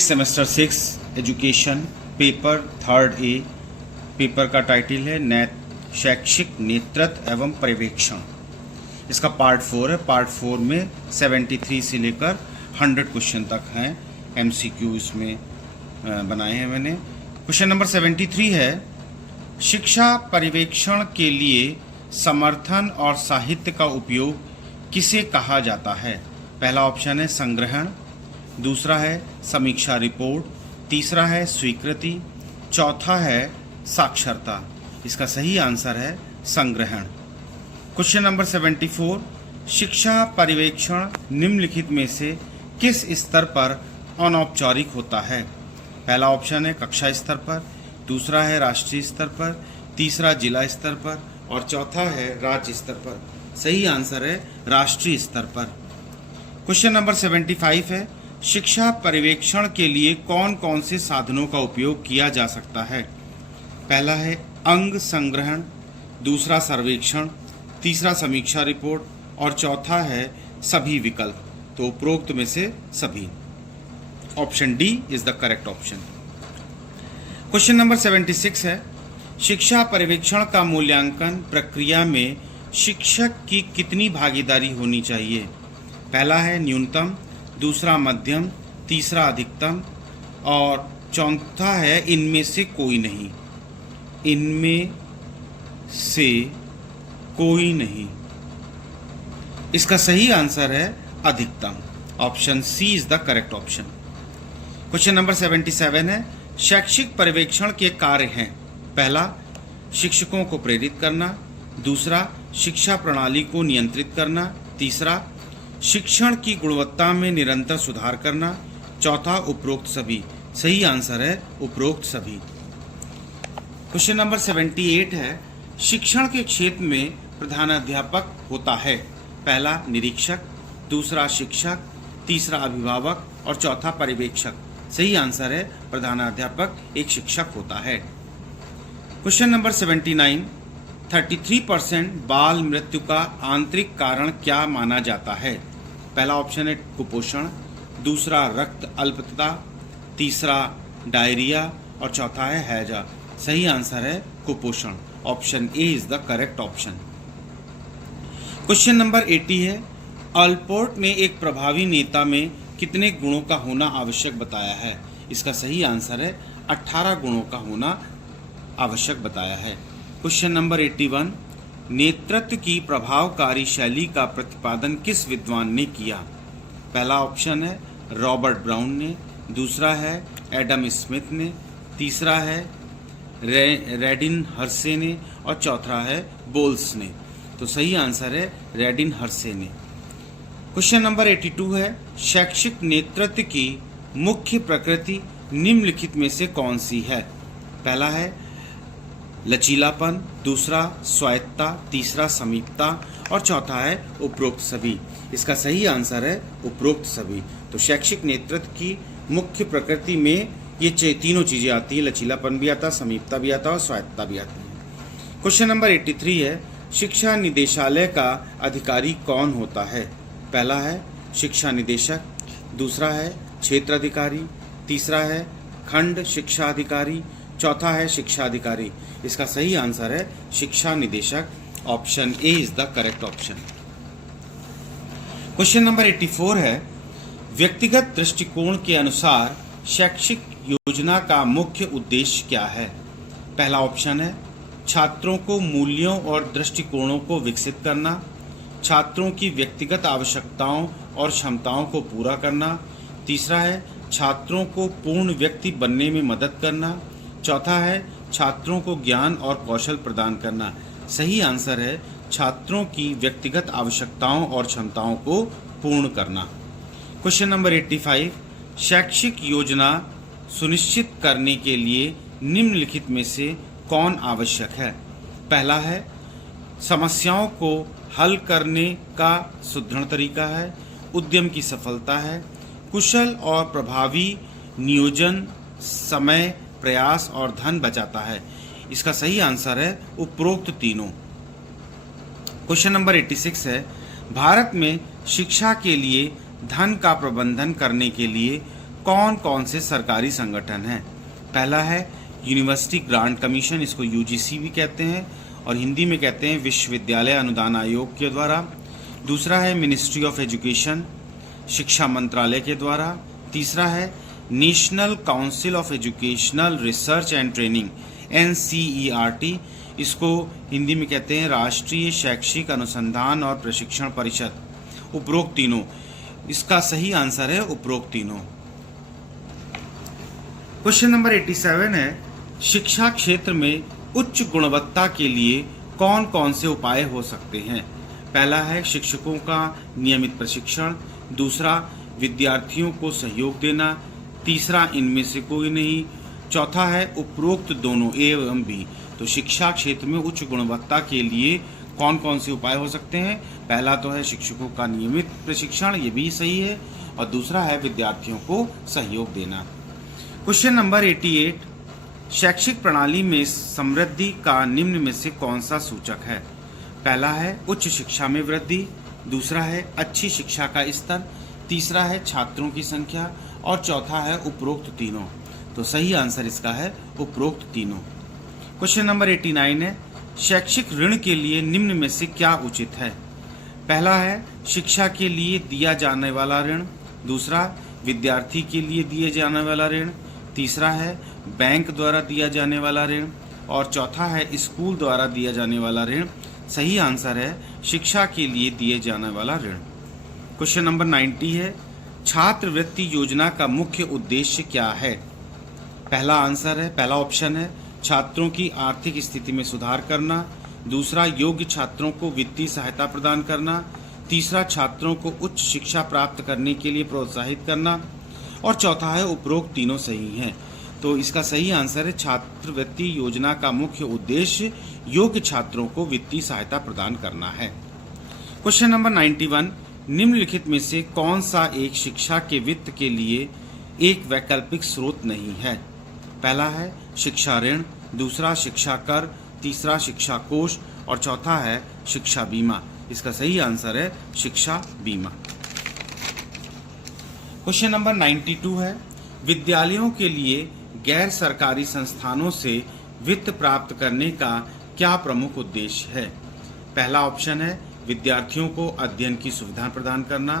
Semester 6 education paper third A paper का title है शैक्षिक नेतृत्व एवं पर्यवेक्षण। इसका पार्ट 4 है। पार्ट 4 में 73 से लेकर 100 क्वेश्चन तक हैं। एमसीक्यू इसमें बनाए हैं मैंने। क्वेश्चन नंबर 73 है, शिक्षा पर्यवेक्षण के लिए समर्थन और साहित्य का उपयोग किसे कहा जाता है? पहला ऑप्शन है संग्रहण, दूसरा है समीक्षा रिपोर्ट, तीसरा है स्वीकृति, चौथा है साक्षरता। इसका सही आंसर है संग्रहण। क्वेश्चन नंबर 74, शिक्षा पर्यवेक्षण निम्नलिखित में से किस स्तर पर अनौपचारिक होता है? पहला ऑप्शन है कक्षा स्तर पर, दूसरा है राष्ट्रीय स्तर पर, तीसरा जिला स्तर पर और चौथा है राज्य स्तर पर। सही आंसर है राष्ट्रीय स्तर पर। क्वेश्चन नंबर 75 है, शिक्षा पर्यवेक्षण के लिए कौन कौन से साधनों का उपयोग किया जा सकता है? पहला है अंग संग्रहण, दूसरा सर्वेक्षण, तीसरा समीक्षा रिपोर्ट और चौथा है सभी विकल्प। तो उपरोक्त में से सभी। Option D is the correct option. Question number 76 है, शिक्षा पर्यवेक्षण का मूल्यांकन प्रक्रिया में शिक्षक की कितनी भागीदारी होनी चाहिए? पहला है न्यूनतम, दूसरा मध्यम, तीसरा अधिकतम और चौथा है इनमें से कोई नहीं। इनमें से कोई नहीं। इसका सही आंसर है अधिकतम। Option C is the correct option. Question number 77 है, शैक्षिक पर्यवेक्षण के कार्य हैं। पहला शिक्षकों को प्रेरित करना, दूसरा शिक्षा प्रणाली को नियंत्रित करना, तीसरा शिक्षण की गुणवत्ता में निरंतर सुधार करना, चौथा उपरोक्त सभी। सही आंसर है उपरोक्त सभी। क्वेश्चन नंबर 78 है, शिक्षण के क्षेत्र में प्रधानाध्यापक होता है। पहला निरीक्षक, दूसरा शिक्षक, तीसरा अभिभावक और चौथा पर्यवेक्षक। सही आंसर है प्रधानाध्यापक एक शिक्षक होता है। क्वेश्चन नंबर 79, 33% बाल मृत्यु का आंतरिक कारण क्या माना जाता है? पहला ऑप्शन है कुपोषण, दूसरा रक्त अल्पता, तीसरा डायरिया और चौथा है हैजा। सही आंसर है कुपोषण। Option A is the correct option. Question number 80 है, ऑलपोर्ट ने एक प्रभावी नेता में कितने गुणों का होना आवश्यक बताया है? इसका सही आंसर है 18 गुणों का होना आवश्यक बताया है। क्वेश्चन नंबर 81, नेतृत्व की प्रभावकारी शैली का प्रतिपादन किस विद्वान ने किया? पहला ऑप्शन है रॉबर्ट ब्राउन ने, दूसरा है एडम स्मिथ ने, तीसरा है रेडिन हर्से ने और चौथा है बोल्स ने। तो सही आंसर है रेडिन हर्से ने। क्वेश्चन नंबर 82 है, शैक्षिक नेतृत्व की मुख्य प्रकृति निम्नलिखित में से कौन सी है? पहला है लचीलापन, दूसरा स्वायत्तता, तीसरा समीपता और चौथा है उपरोक्त सभी। इसका सही आंसर है उपरोक्त सभी। तो शैक्षिक नेतृत्व की मुख्य प्रकृति में ये तीनों चीजें आती है, लचीलापन भी आता, समीपता भी आता और स्वायत्तता भी आती है। क्वेश्चन नंबर 83 है, शिक्षा निदेशालय का अधिकारी कौन होता है? पहला है शिक्षा निदेशक, दूसरा है क्षेत्र अधिकारी, तीसरा है खंड शिक्षा अधिकारी, चौथा है शिक्षा अधिकारी। इसका सही आंसर है शिक्षा निदेशक। Option A is the correct option. Question number 84 है, व्यक्तिगत दृष्टिकोण के अनुसार शैक्षिक योजना का मुख्य उद्देश्य क्या है? पहला ऑप्शन है छात्रों को मूल्यों और दृष्टिकोणों को विकसित करना, छात्रों की व्यक्तिगत आवश्यकताओं और क्षमताओं को पूरा करना, तीसरा है छात्रों को पूर्ण व्यक्ति बनने में मदद करना, चौथा है छात्रों को ज्ञान और कौशल प्रदान करना। सही आंसर है छात्रों की व्यक्तिगत आवश्यकताओं और क्षमताओं को पूर्ण करना। क्वेश्चन नंबर 85, शैक्षिक योजना सुनिश्चित करने के लिए निम्नलिखित में से कौन आवश्यक है? पहला है समस्याओं को हल करने का सुदृढ़ तरीका है, उद्यम की सफलता है, कुशल और प्रभावी नियोजन, समय, प्रयास और धन बचाता है। इसका सही आंसर है उपरोक्त तीनों। क्वेश्चन नंबर 86 है, भारत में शिक्षा के लिए धन का प्रबंधन करने के लिए कौन कौन से सरकारी संगठन हैं? पहला है यूनिवर्सिटी ग्रांट कमीशन, इसको यूजीसी भी कहते हैं और हिंदी में कहते हैं विश्वविद्यालय अनुदान आयोग के द्वारा। दूसरा है मिनिस्ट्री ऑफ एजुकेशन, शिक्षा मंत्रालय के द्वारा। तीसरा है national council of educational research and training, NCERT, इसको हिंदी में कहते हैं राष्ट्रीय शैक्षिक अनुसंधान और प्रशिक्षण परिषद। उपरोक्त तीनों, इसका सही आंसर है उपरोक्त तीनों। क्वेश्चन नंबर 87 है, शिक्षा क्षेत्र में उच्च गुणवत्ता के लिए कौन कौन से उपाय हो सकते हैं? पहला है शिक्षकों का नियमित प्रशिक्षण। दूसरा, विद्यार्थियों को सहयोग देना। तीसरा, इनमें से कोई नहीं। चौथा है उपरोक्त दोनों, ए एवं बी। तो शिक्षा क्षेत्र में उच्च गुणवत्ता के लिए कौन कौन से उपाय हो सकते हैं? पहला तो है शिक्षकों का नियमित प्रशिक्षण, ये भी सही है, और दूसरा है विद्यार्थियों को सहयोग देना। क्वेश्चन नंबर 88, शैक्षिक प्रणाली में समृद्धि का निम्न में से कौन सा सूचक है? पहला है उच्च शिक्षा में वृद्धि। दूसरा है अच्छी शिक्षा का स्तर। तीसरा है छात्रों की संख्या और चौथा है उपरोक्त तीनों। तो सही आंसर इसका है उपरोक्त तीनों। क्वेश्चन नंबर 89 है, शैक्षिक ऋण के लिए निम्न में से क्या उचित है? पहला है शिक्षा के लिए दिया जाने वाला ऋण। दूसरा, विद्यार्थी के लिए दिए जाने वाला ऋण। तीसरा है बैंक द्वारा दिया जाने वाला ऋण और चौथा है स्कूल द्वारा दिया जाने वाला ऋण। सही आंसर है शिक्षा के लिए दिए जाने वाला ऋण। क्वेश्चन नंबर 90 है, छात्रवृत्ति योजना का मुख्य उद्देश्य क्या है? पहला आंसर है, पहला ऑप्शन है छात्रों की आर्थिक स्थिति में सुधार करना। दूसरा, योग्य छात्रों को वित्तीय सहायता प्रदान करना। तीसरा, छात्रों को उच्च शिक्षा प्राप्त करने के लिए प्रोत्साहित करना और चौथा है उपरोक्त तीनों सही हैं। तो इसका सही आंसर है छात्रवृत्ति योजना का मुख्य उद्देश्य योग्य छात्रों को वित्तीय सहायता प्रदान करना है। क्वेश्चन नंबर 91, निम्नलिखित में से कौन सा एक शिक्षा के वित्त के लिए एक वैकल्पिक स्रोत नहीं है? पहला है शिक्षा ऋण। दूसरा, शिक्षा कर। तीसरा, शिक्षा कोष और चौथा है शिक्षा बीमा। इसका सही आंसर है शिक्षा बीमा। क्वेश्चन नंबर 92 है, विद्यालयों के लिए गैर सरकारी संस्थानों से वित्त प्राप्त करने का क्या प्रमुख उद्देश्य है? पहला ऑप्शन है विद्यार्थियों को अध्ययन की सुविधा प्रदान करना।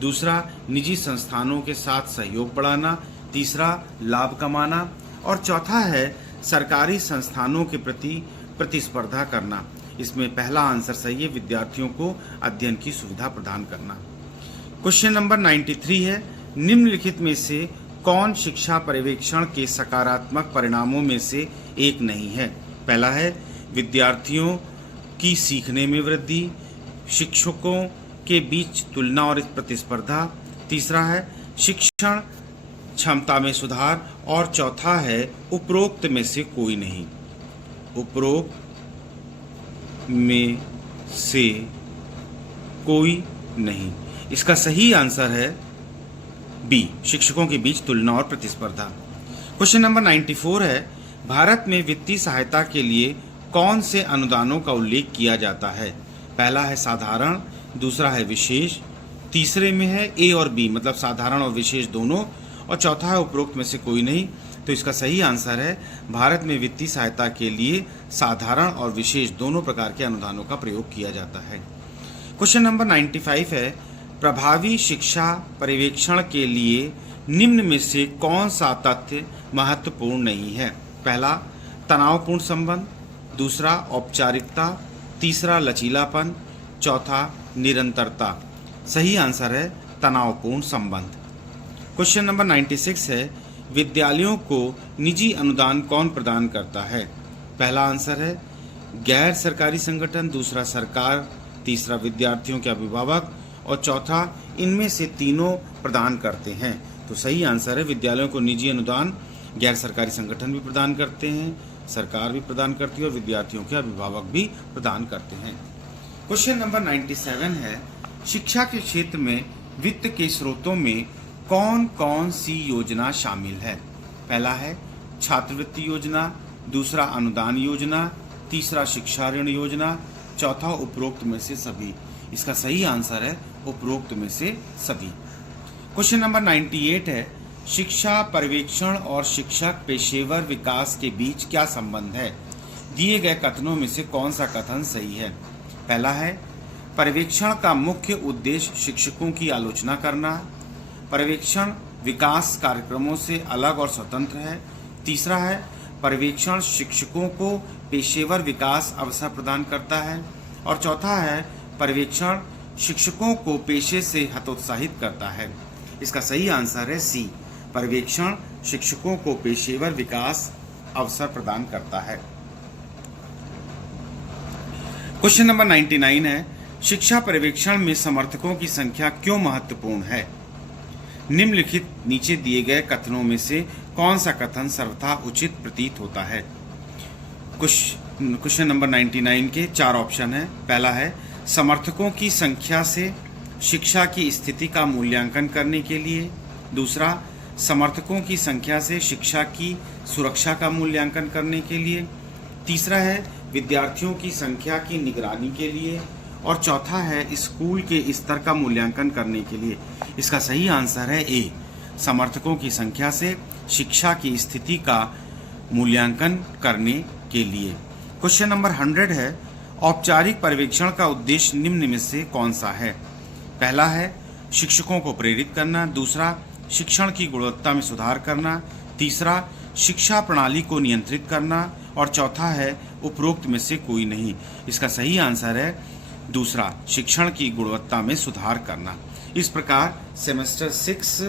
दूसरा, निजी संस्थानों के साथ सहयोग बढ़ाना। तीसरा, लाभ कमाना और चौथा है सरकारी संस्थानों के प्रति प्रतिस्पर्धा करना। इसमें पहला आंसर सही है, विद्यार्थियों को अध्ययन की सुविधा प्रदान करना। क्वेश्चन नंबर 93 है, निम्नलिखित में से कौन शिक्षा पर्यवेक्षण के सकारात्मक परिणामों में से एक नहीं है? पहला है विद्यार्थियों की सीखने में वृद्धि। शिक्षकों के बीच तुलना और प्रतिस्पर्धा। तीसरा है शिक्षण क्षमता में सुधार और चौथा है उपरोक्त में से कोई नहीं। उपरोक्त में से कोई नहीं। इसका सही आंसर है बी, शिक्षकों के बीच तुलना और प्रतिस्पर्धा। क्वेश्चन नंबर 94 है, भारत में वित्तीय सहायता के लिए कौन से अनुदानों का उल्लेख किया जाता है? पहला है साधारण। दूसरा है विशेष। तीसरे में है ए और बी, मतलब साधारण और विशेष दोनों, और चौथा है उपरोक्त में से कोई नहीं। तो इसका सही आंसर है भारत में वित्तीय सहायता के लिए साधारण और विशेष दोनों प्रकार के अनुदानों का प्रयोग किया जाता है। क्वेश्चन नंबर 95 है, प्रभावी शिक्षा पर्यवेक्षण के लिए निम्न में से कौन सा तथ्य महत्वपूर्ण नहीं है? पहला, तनावपूर्ण संबंध। दूसरा, औपचारिकता। तीसरा, लचीलापन। चौथा, निरंतरता। सही आंसर है तनावपूर्ण संबंध। क्वेश्चन नंबर 96 है, विद्यालयों को निजी अनुदान कौन प्रदान करता है? पहला आंसर है गैर सरकारी संगठन। दूसरा, सरकार। तीसरा, विद्यार्थियों के अभिभावक और चौथा, इनमें से तीनों प्रदान करते हैं। तो सही आंसर है विद्यालयों को निजी अनुदान गैर सरकारी संगठन भी प्रदान करते हैं, सरकार भी प्रदान करती है और विद्यार्थियों के अभिभावक भी प्रदान करते हैं। क्वेश्चन नंबर 97 है, शिक्षा के क्षेत्र में वित्त के स्रोतों में कौन कौन सी योजना शामिल है? पहला है छात्रवृत्ति योजना। दूसरा, अनुदान योजना। तीसरा, शिक्षा ऋण योजना। चौथा, उपरोक्त में से सभी। इसका सही आंसर है उपरोक्त में से सभी। क्वेश्चन नंबर 98 है, शिक्षा पर्यवेक्षण और शिक्षक पेशेवर विकास के बीच क्या संबंध है? दिए गए कथनों में से कौन सा कथन सही है? पहला है, पर्यवेक्षण का मुख्य उद्देश्य शिक्षकों की आलोचना करना। पर्यवेक्षण विकास कार्यक्रमों से अलग और स्वतंत्र है। तीसरा है, पर्यवेक्षण शिक्षकों को पेशेवर विकास अवसर प्रदान करता है। और चौथा है, पर्यवेक्षण शिक्षकों को पेशे से हतोत्साहित करता है। इसका सही आंसर है सी, पर्यवेक्षण शिक्षकों को पेशेवर विकास अवसर प्रदान करता है। क्वेश्चन नंबर 99 है, शिक्षा पर्यवेक्षण में समर्थकों की संख्या क्यों महत्वपूर्ण है? निम्नलिखित नीचे दिए गए कथनों में से कौन सा कथन सर्वथा उचित प्रतीत होता है? क्वेश्चन नंबर 99 के 4 ऑप्शन है। पहला है, समर्थकों की संख्या से शिक्षा की स्थिति का मूल्यांकन करने के लिए। दूसरा, समर्थकों की संख्या से शिक्षा की सुरक्षा का मूल्यांकन करने के लिए। तीसरा है, विद्यार्थियों की संख्या की निगरानी के लिए। और चौथा है, स्कूल के स्तर का मूल्यांकन करने के लिए। इसका सही आंसर है ए, समर्थकों की संख्या से शिक्षा की स्थिति का मूल्यांकन करने के लिए। क्वेश्चन नंबर 100 है, औपचारिक पर्यवेक्षण का उद्देश्य निम्न में से कौन सा है? पहला है, शिक्षकों को प्रेरित करना। दूसरा, शिक्षण की गुणवत्ता में सुधार करना। तीसरा, शिक्षा प्रणाली को नियंत्रित करना। और चौथा है, उपरोक्त में से कोई नहीं। इसका सही आंसर है दूसरा, शिक्षण की गुणवत्ता में सुधार करना। इस प्रकार सेमेस्टर 6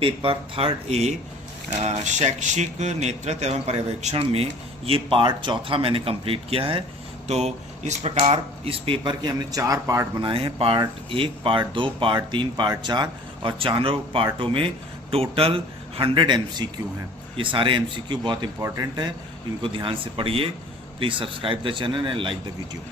पेपर 3rd A शैक्षिक नेतृत्व एवं पर्यवेक्षण में ये पार्ट चौथा मैंने कंप्लीट किया है। तो इस प्रकार इस पेपर के हमने 4 पार्ट बनाए हैं, पार्ट 1, पार्ट 2, पार्ट 3, पार्ट 4, और चारों पार्टों में टोटल 100 MCQ हैं। ये सारे MCQ बहुत इंपॉर्टेंट है, इनको ध्यान से पढ़िए। Please subscribe the channel and like the video.